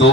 2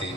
3।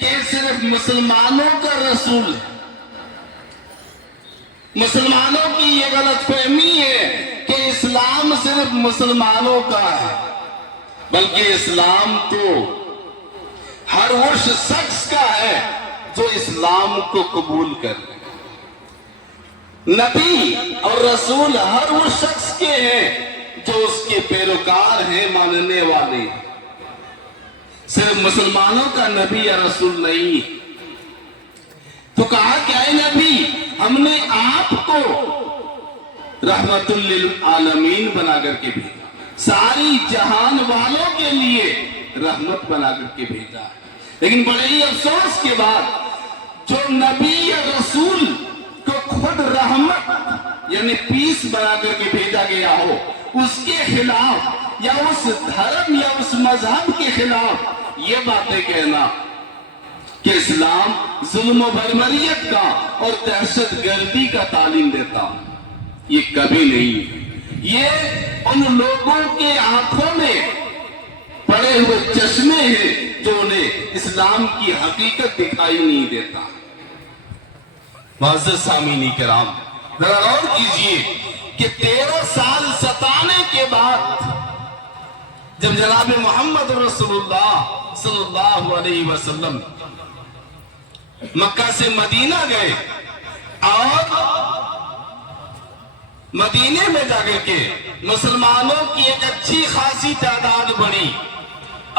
کہ صرف مسلمانوں کا رسول ہے. مسلمانوں کی یہ غلط فہمی ہے کہ اسلام صرف مسلمانوں کا ہے، بلکہ اسلام تو ہر اس شخص کا ہے جو اسلام کو قبول کرے. نبی اور رسول ہر اس شخص کے ہیں جو اس کے پیروکار ہیں، ماننے والے ہیں. صرف مسلمانوں کا نبی یا رسول نہیں. تو کہا کہ اے نبی، ہم نے آپ کو رحمت للعالمین بنا کر کے بھیجا، ساری جہان والوں کے لیے رحمت بنا کر کے بھیجا ہے. لیکن بڑے ہی افسوس کے بعد جو نبی یا رسول کو خود رحمت یعنی پیس بنا کر کے بھیجا گیا ہو، اس کے خلاف یا اس دھرم یا اس مذہب کے خلاف یہ باتیں کہنا کہ اسلام ظلم و بربریت کا اور دہشت گردی کا تعلیم دیتا، یہ کبھی نہیں. یہ ان لوگوں کے آنکھوں میں پڑے ہوئے چشمے ہیں جو انہیں اسلام کی حقیقت دکھائی نہیں دیتا. معزز سامعین کرام، ذرا غور کیجئے کہ 13 سال ستانے کے بعد جب جناب محمد رسول اللہ صلی اللہ علیہ وسلم مکہ سے مدینہ گئے اور مدینے میں جا کر کے مسلمانوں کی ایک اچھی خاصی تعداد بڑھی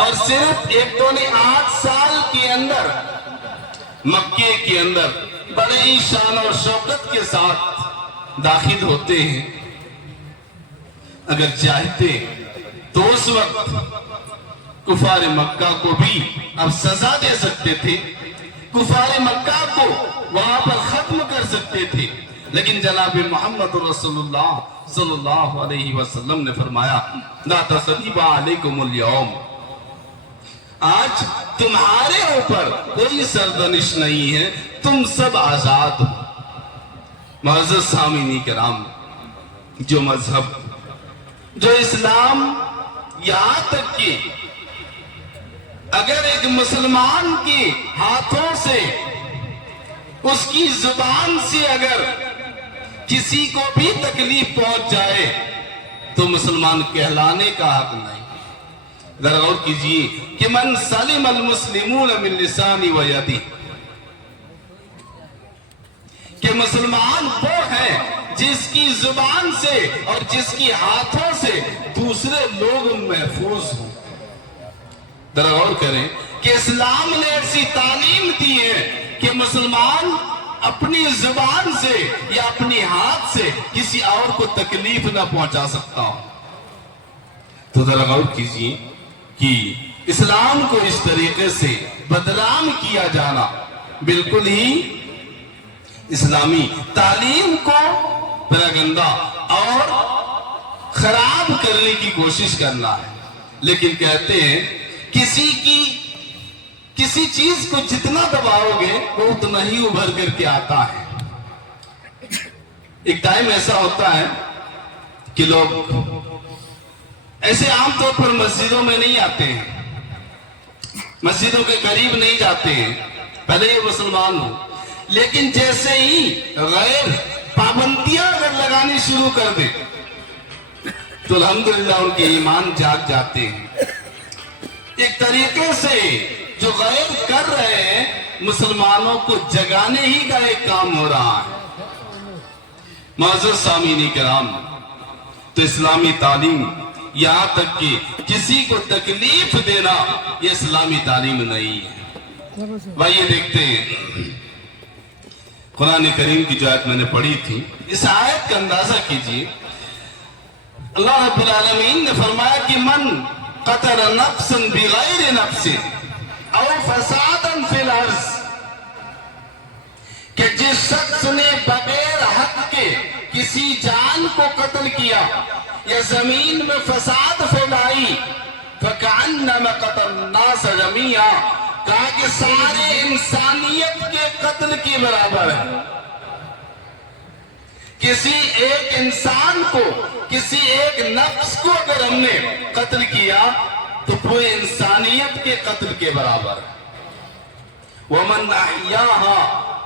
اور صرف 8 سال کے اندر مکے کے اندر بڑے ہی شان اور شوکت کے ساتھ داخل ہوتے ہیں. اگر چاہتے تو اس وقت کفار مکہ کو بھی اب سزا دے سکتے تھے، کفار مکہ کو وہاں پر ختم کر سکتے تھے، لیکن جناب محمد رسول اللہ صلی اللہ علیہ وسلم نے فرمایا لا تثریب علیکم اليوم، آج تمہارے اوپر کوئی سرزنش نہیں ہے، تم سب آزاد ہو. معزز سامعین کرام، جو مذہب، جو اسلام، یہاں تک کہ اگر ایک مسلمان کے ہاتھوں سے، اس کی زبان سے اگر کسی کو بھی تکلیف پہنچ جائے تو مسلمان کہلانے کا حق نہیں. ذرا غور کیجئے کہ من سلم المسلمون من لسانی و یدی، کہ مسلمان وہ ہے جس کی زبان سے اور جس کی ہاتھوں سے دوسرے لوگ محفوظ ہوں. ذرا غور کریں کہ اسلام نے ایسی تعلیم دی ہے کہ مسلمان اپنی زبان سے یا اپنی ہاتھ سے کسی اور کو تکلیف نہ پہنچا سکتا ہو. تو ذرا غور کیجئے کہ اسلام کو اس طریقے سے بدنام کیا جانا بالکل ہی اسلامی تعلیم کو پراگندہ اور خراب کرنے کی کوشش کرنا ہے. لیکن کہتے ہیں کسی چیز کو جتنا دباؤ گے وہ اتنا ہی ابھر کر کے آتا ہے. ایک ٹائم ایسا ہوتا ہے کہ لوگ ایسے عام طور پر مسجدوں میں نہیں آتے ہیں، مسجدوں کے قریب نہیں جاتے ہیں، پہلے یہ مسلمان ہوں، لیکن جیسے ہی غیر پابندیاں اگر لگانی شروع کر دیں تو الحمدللہ ان کے ایمان جاگ جاتے ہیں. ایک طریقے سے جو غیر کر رہے ہیں مسلمانوں کو جگانے ہی کا ایک کام ہو رہا ہے. معزز سامعین کرام، تو اسلامی تعلیم یہاں تک کہ کسی کو تکلیف دینا یہ اسلامی تعلیم نہیں ہے. بھائی یہ دیکھتے ہیں قرآن کریم کی جو آیت میں نے پڑھی تھی، اس آیت کا اندازہ کیجئے. اللہ رب العالمین نے فرمایا کہ من قتل نفسا بغیر نفس او فسادا فی الارض، کہ جس شخص نے بغیر حق کے کسی جان کو قتل کیا یا زمین میں فساد پھیلائی، فکأنما قتل الناس جميعا، کہا کہ سارے انسانیت کے قتل کی برابر ہے. کسی ایک انسان کو، کسی ایک نفس کو اگر ہم نے قتل کیا تو پورے انسانیت کے قتل کے برابر ہے. وَمَنْ أَحْيَاهَا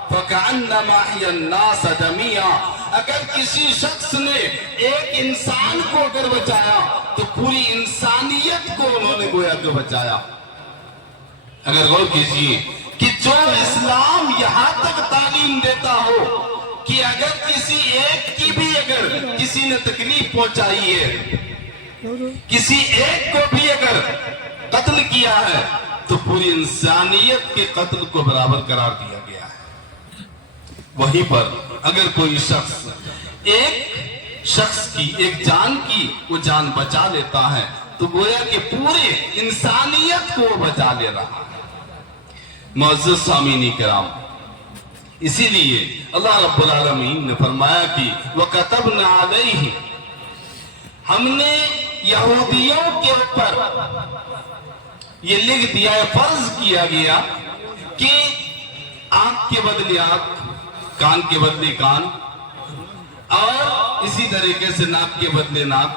فَكَأَنَّمَا أَحْيَا النَّاسَ جَمِيعًا. اگر کسی شخص نے ایک انسان کو اگر بچایا تو پوری انسانیت کو انہوں نے گویا کہ بچایا. اگر غور کیجئے کہ جو اسلام یہاں تک تعلیم دیتا ہو کہ اگر کسی ایک کی بھی اگر کسی نے تکلیف پہنچائی ہے، کسی ایک کو بھی اگر قتل کیا ہے تو پوری انسانیت کے قتل کو برابر قرار دیا گیا ہے. وہیں پر اگر کوئی شخص کی ایک جان کی وہ جان بچا لیتا ہے تو گویا کہ پورے انسانیت کو وہ بچا لے رہا ہے. معزز سامعین کرام، اسی لیے اللہ رب العالمین نے فرمایا کہ وَكَتَبْنَا عَلَيْهِ، ہم نے یہودیوں کے اوپر یہ لکھ دیا ہے، فرض کیا گیا کہ آنکھ کے بدلے آنکھ، کان کے بدلے کان، اور اسی طریقے سے ناک کے بدلے ناک،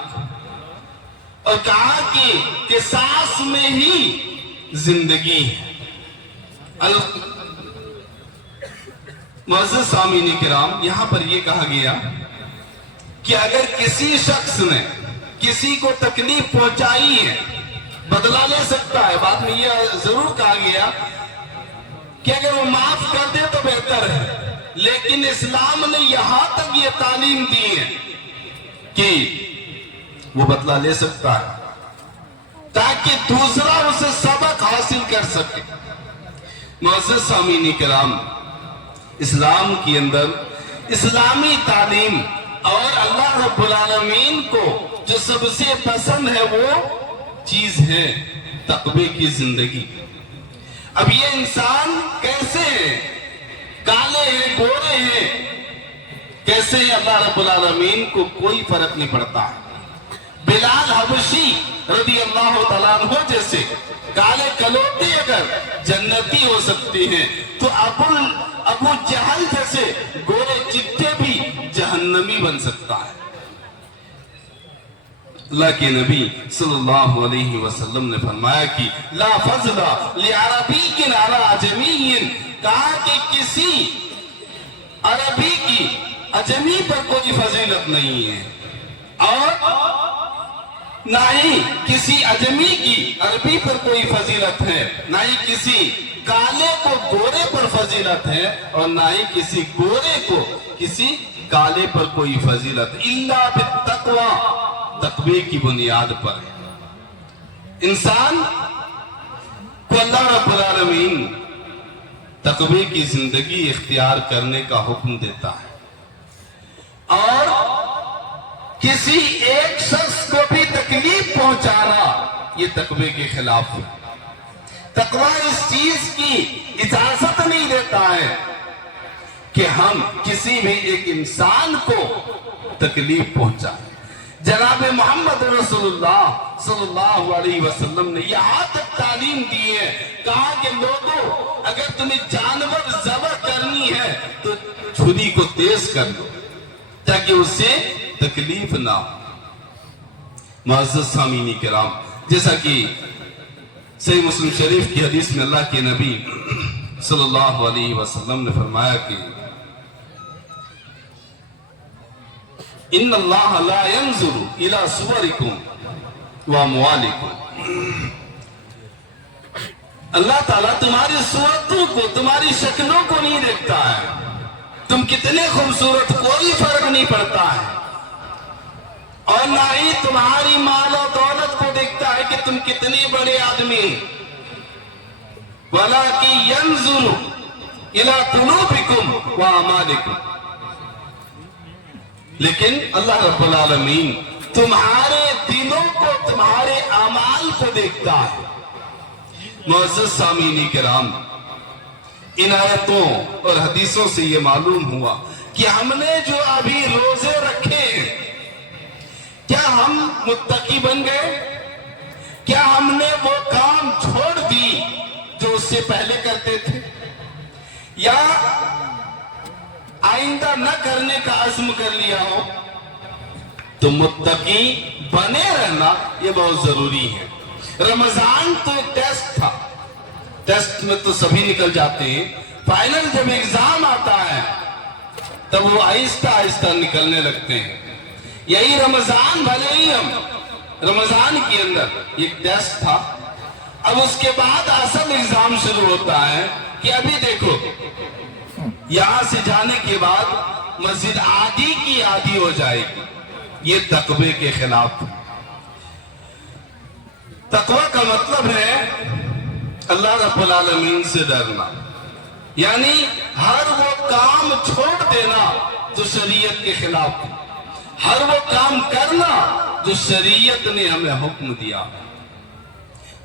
اور کہا کہ قصاص میں ہی زندگی ہے. معزز سامعین کرام، یہاں پر یہ کہا گیا کہ اگر کسی شخص نے کسی کو تکلیف پہنچائی ہے بدلہ لے سکتا ہے. بعد میں یہ ضرور کہا گیا کہ اگر وہ معاف کر دے تو بہتر ہے، لیکن اسلام نے یہاں تک یہ تعلیم دی ہے کہ وہ بدلہ لے سکتا ہے تاکہ دوسرا اسے سبق حاصل کر سکے. معزز سامعین کرام، اسلام کے اندر اسلامی تعلیم اور اللہ رب العالمین کو جو سب سے پسند ہے وہ چیز ہے تقوی کی زندگی. اب یہ انسان کیسے ہیں، کالے ہیں، گورے ہیں، کیسے ہیں، اللہ رب العالمین کو کوئی فرق نہیں پڑتا. بلال حبشی رضی اللہ تعالیٰ عنہ جیسے کالے کلوٹے اگر جنتی ہو سکتے ہیں تو ابو جہل جیسے گورے چٹے بھی جہنمی بن سکتا ہے. اللہ کے نبی صلی اللہ علیہ وسلم نے فرمایا کہ لا فضل لعربی علی عجمی، کہا کہ کسی عربی کی عجمی پر کوئی فضیلت نہیں ہے، اور نہ ہی کسی عجمی کی عربی پر کوئی فضیلت ہے، نہ ہی کسی کالے کو گورے پر فضیلت ہے، اور نہ ہی کسی گورے کو کسی کالے پر کوئی فضیلت، الا بالتقوی، تقوی کی بنیاد پر ہے. انسان کو اللہ رب العالمین تقوی کی زندگی اختیار کرنے کا حکم دیتا ہے، اور کسی ایک شخص کو بھی تکلیف پہنچانا یہ تقوی کے خلاف ہے. تقوی اس چیز کی اجازت نہیں دیتا ہے کہ ہم کسی بھی ایک انسان کو تکلیف پہنچائیں. جناب محمد رسول اللہ صلی اللہ علیہ وسلم نے یہاں تک تعلیم دی ہے، کہا کہ لوگوں اگر تمہیں جانور ذبح کرنی ہے تو چھری کو تیز کر دو تاکہ اس سے تکلیف نہ ہو. معزز سامعین کرام، جیسا کہ صحیح مسلم شریف کی حدیث میں اللہ کے نبی صلی اللہ علیہ وسلم نے فرمایا کہ ان اللہ لا ينظر الى صورکم واموالکم، اللہ تعالیٰ تمہاری صورتوں کو، تمہاری شکلوں کو نہیں دیکھتا ہے، تم کتنے خوبصورت کوئی فرق نہیں پڑتا ہے، اور نہ ہی تمہاری مال و دولت کو دیکھتا ہے کہ تم کتنے بڑے آدمی، وَلَكِنْ يَنْظُرُ إِلَىٰ قُلُوبِكُمْ وَأَعْمَالِكُمْ، لیکن اللہ رب العالمین تمہارے دلوں کو، تمہارے اعمال کو دیکھتا ہے. معزز سامعین کرام، ان آیتوں اور حدیثوں سے یہ معلوم ہوا کہ ہم نے جو ابھی روزے رکھے ہیں، کیا ہم متقی بن گئے؟ کیا ہم نے وہ کام چھوڑ دی جو اس سے پہلے کرتے تھے، یا آئندہ نہ کرنے کا عزم کر لیا ہو؟ تو متقی بنے رہنا یہ بہت ضروری ہے. رمضان تو ایک ٹیسٹ تھا، ٹیسٹ میں تو سبھی نکل جاتے ہیں، فائنل جب ایگزام آتا ہے تب وہ آہستہ آہستہ نکلنے لگتے ہیں۔ یہی رمضان، بھلے ہی ہم رمضان کے اندر ایک ٹیسٹ تھا، اب اس کے بعد اصل ایگزام شروع ہوتا ہے کہ ابھی دیکھو یہاں سے جانے کے بعد مسجد آدھی کی آدھی ہو جائے گی، یہ تقوی کے خلاف۔ تقوی کا مطلب ہے اللہ رب العالمین سے ڈرنا، یعنی ہر وہ کام چھوڑ دینا جو شریعت کے خلاف، ہر وہ کام کرنا جو شریعت نے ہمیں حکم دیا۔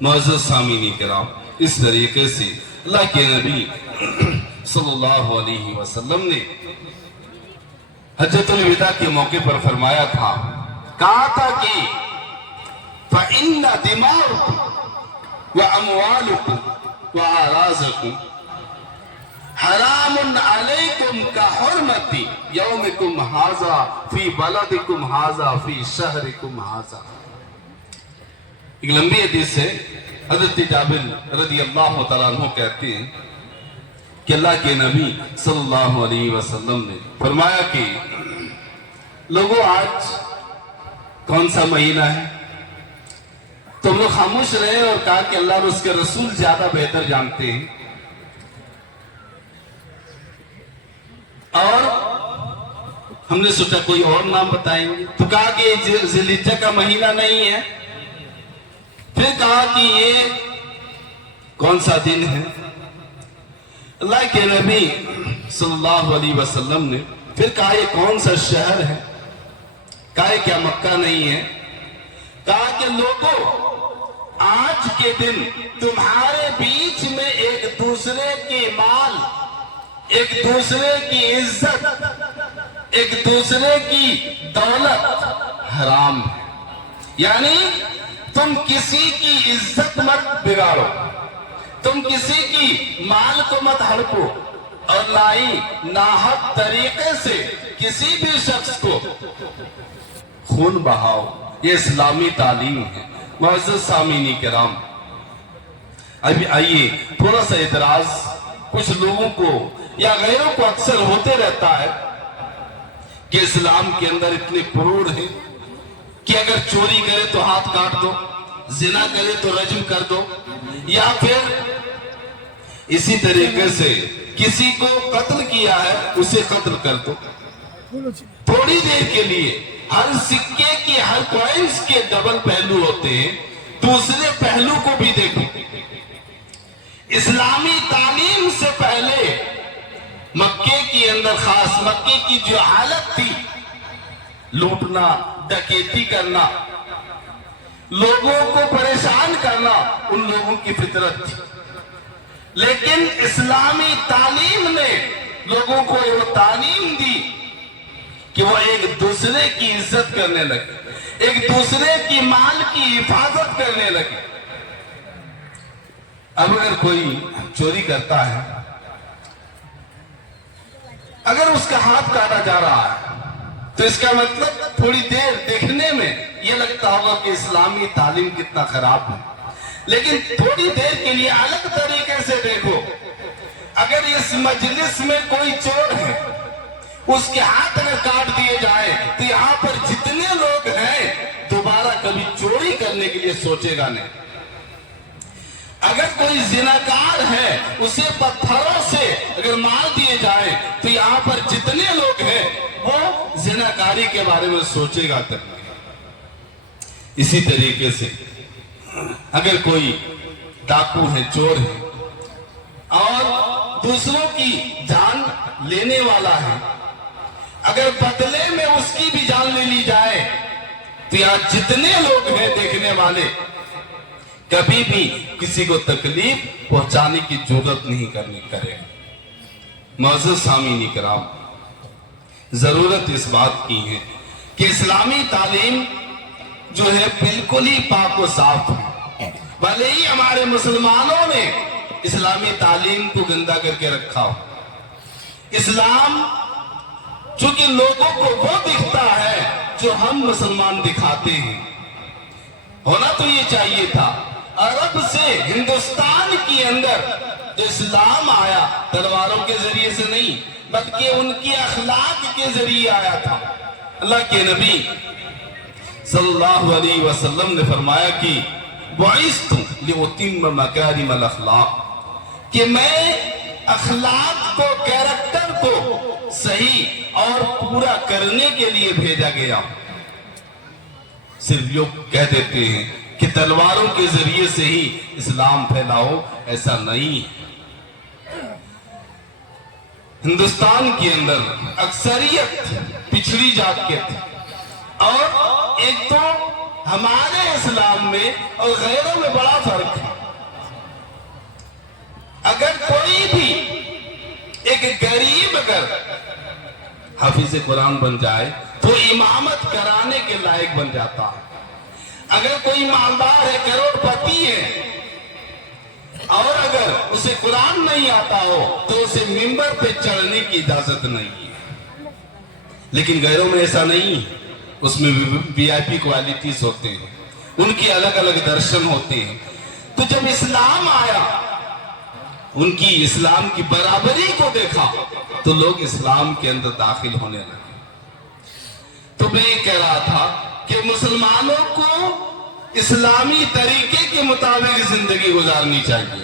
معزز سامعین کرام، اس طریقے سے اللہ کے نبی صلی اللہ علیہ وسلم نے حجۃ الوداع کے موقع پر فرمایا تھا، کہا تھا کہ فَإِنَّ دِمَاءَكُمْ وَأَمْوَالُكُمْ وَأَعْرَاضَكُمْ حرام علیکم کحرمت یومکم ھذا فی بلدکم ھذا فی شہرکم ھذا۔ ایک لمبی حدیث ہے، حضرت جابر رضی اللہ تعالیٰ عنہ کہتے ہیں کہ اللہ کے نبی صلی اللہ علیہ وسلم نے فرمایا کہ لوگوں آج کون سا مہینہ ہے؟ تم لوگ خاموش رہے اور کہا کہ اللہ اور اس کے رسول زیادہ بہتر جانتے ہیں، اور ہم نے سوچا کوئی اور نام بتائیں گے تو کہا کہ یہ ذی الحجہ کا مہینہ نہیں ہے، پھر کہا کہ یہ کون سا دن ہے؟ اللہ کے نبی صلی اللہ علیہ وسلم نے پھر کہا یہ کون سا شہر ہے؟ کہا کیا مکہ نہیں ہے؟ کہا کہ لوگوں آج کے دن تمہارے بیچ میں ایک دوسرے کے مال، ایک دوسرے کی عزت، ایک دوسرے کی دولت حرام ہے، یعنی تم کسی کی عزت مت بگاڑو، تم کسی کی مال کو مت ہڑپو، اور نہ ہی ناحق طریقے سے کسی بھی شخص کو خون بہاؤ۔ یہ اسلامی تعلیم ہے۔ معزز سامعین کرام، ابھی آئیے تھوڑا سا اعتراض کچھ لوگوں کو یا غیروں کو اکثر ہوتے رہتا ہے کہ اسلام کے اندر اتنے کروڑ ہیں کہ اگر چوری کرے تو ہاتھ کاٹ دو، زنا کرے تو رجم کر دو، یا پھر اسی طریقے سے کسی کو قتل کیا ہے اسے قتل کر دو۔ تھوڑی دیر کے لیے ہر سکے کی، ہر کوئنز کے ڈبل پہلو ہوتے ہیں، دوسرے پہلو کو بھی دیکھو۔ اسلامی تعلیم سے پہلے مکے کے اندر، خاص مکے کی جو حالت تھی، لوٹنا، ڈکیتی کرنا، لوگوں کو پریشان کرنا ان لوگوں کی فطرت تھی، لیکن اسلامی تعلیم نے لوگوں کو یہ تعلیم دی کہ وہ ایک دوسرے کی عزت کرنے لگے، ایک دوسرے کی مال کی حفاظت کرنے لگے۔ اب اگر کوئی چوری کرتا ہے، اگر اس کا ہاتھ کاٹا جا رہا ہے تو اس کا مطلب تھوڑی دیر دیکھنے میں یہ لگتا ہوگا کہ اسلامی تعلیم کتنا خراب ہے، لیکن تھوڑی دیر کے لیے الگ طریقے سے دیکھو، اگر اس مجلس میں کوئی چور ہے، اس کے ہاتھ اگر کاٹ دیے جائے تو یہاں پر جتنے لوگ ہیں دوبارہ کبھی چوری کرنے کے لیے سوچے گا نہیں۔ اگر کوئی زناکار ہے، اسے پتھروں سے اگر مار دیے جائے تو یہاں پر جتنے لوگ ہیں وہ زناکاری کے بارے میں سوچے گا تک نہیں۔ اسی طریقے سے اگر کوئی ڈاکو ہے، چور ہے، اور دوسروں کی جان لینے والا ہے، اگر بدلے میں اس کی بھی جان لے لی جائے تو یہاں جتنے لوگ ہیں دیکھنے والے کبھی بھی کسی کو تکلیف پہنچانے کی جرات نہیں کرے۔ معزز سامعین کرام، ضرورت اس بات کی ہے کہ اسلامی تعلیم جو ہے بالکل ہی پاک و صاف ہے، بھلے ہی ہمارے مسلمانوں نے اسلامی تعلیم کو گندا کر کے رکھا ہو۔ اسلام چونکہ لوگوں کو وہ دکھتا ہے جو ہم مسلمان دکھاتے ہیں، ہونا تو یہ چاہیے تھا عرب سے ہندوستان کی کے اندر جو اسلام آیا تلواروں کے ذریعے سے نہیں بلکہ ان کی اخلاق کے ذریعے آیا تھا۔ اللہ کے نبی صلی اللہ علیہ وسلم نے فرمایا کہ بعثت لأتم مکارم الاخلاق، کہ میں اخلاق کو، کیریکٹر کو صحیح اور پورا کرنے کے لیے بھیجا گیا۔ صرف لوگ کہہ دیتے ہیں کہ تلواروں کے ذریعے سے ہی اسلام پھیلاؤ، ایسا نہیں۔ ہندوستان کے اندر اکثریت پچھڑی ذات کے تھے، اور ایک تو ہمارے اسلام میں اور غیروں میں بڑا فرق ہے۔ اگر کوئی بھی ایک غریب اگر حافظ قرآن بن جائے تو امامت کرانے کے لائق بن جاتا ہے۔ اگر کوئی مالدار ہے، کروڑ پتی ہے، اور اگر اسے قرآن نہیں آتا ہو تو اسے منبر پہ چڑھنے کی اجازت نہیں ہے۔ لیکن غیروں میں ایسا نہیں، اس میں وی آئی پی کوالٹیز ہوتے ہیں، ان کی الگ الگ درشن ہوتے ہیں۔ تو جب اسلام آیا، ان کی اسلام کی برابری کو دیکھا تو لوگ اسلام کے اندر داخل ہونے لگے۔ تو میں یہ کہہ رہا تھا کہ مسلمانوں کو اسلامی طریقے کے مطابق زندگی گزارنی چاہیے۔